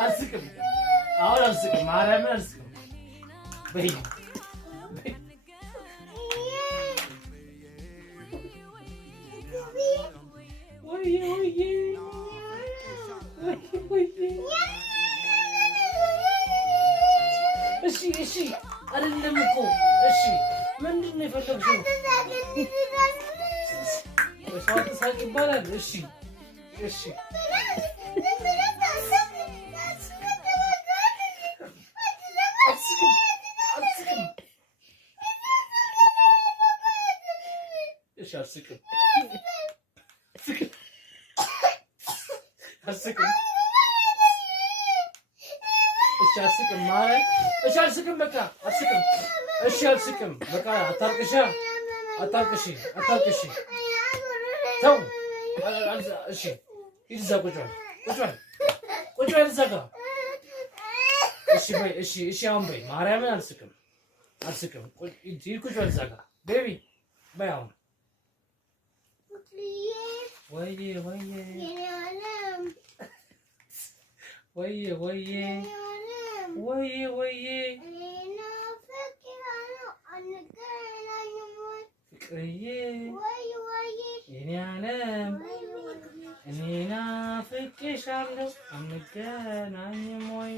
አልስቅም አሁን አልስቅም ማርያምን አልስቅም በይ እሺ አይደለም እኮ እሺ ምንድን ነው የፈለግሽው ሰው ሳቅ ይባላል እሺ አልስቅም ማለት እሺ አልስቅም በቃ አልስቅም እሺ አልስቅም በቃ አታልቅሺ ተው እሺ ሂድ እዛ ቁጭ በል እዛ ጋር እሺ አሁን በይ ማርያምን አልስቅም ሂድ ቁጭ በል እዛ ጋር ቤቢ በይ አሁን ወይዬ ፍቅርዬ የኔ ዓለም እኔ ናፍቄሻለሁ አንገናኝም ወይ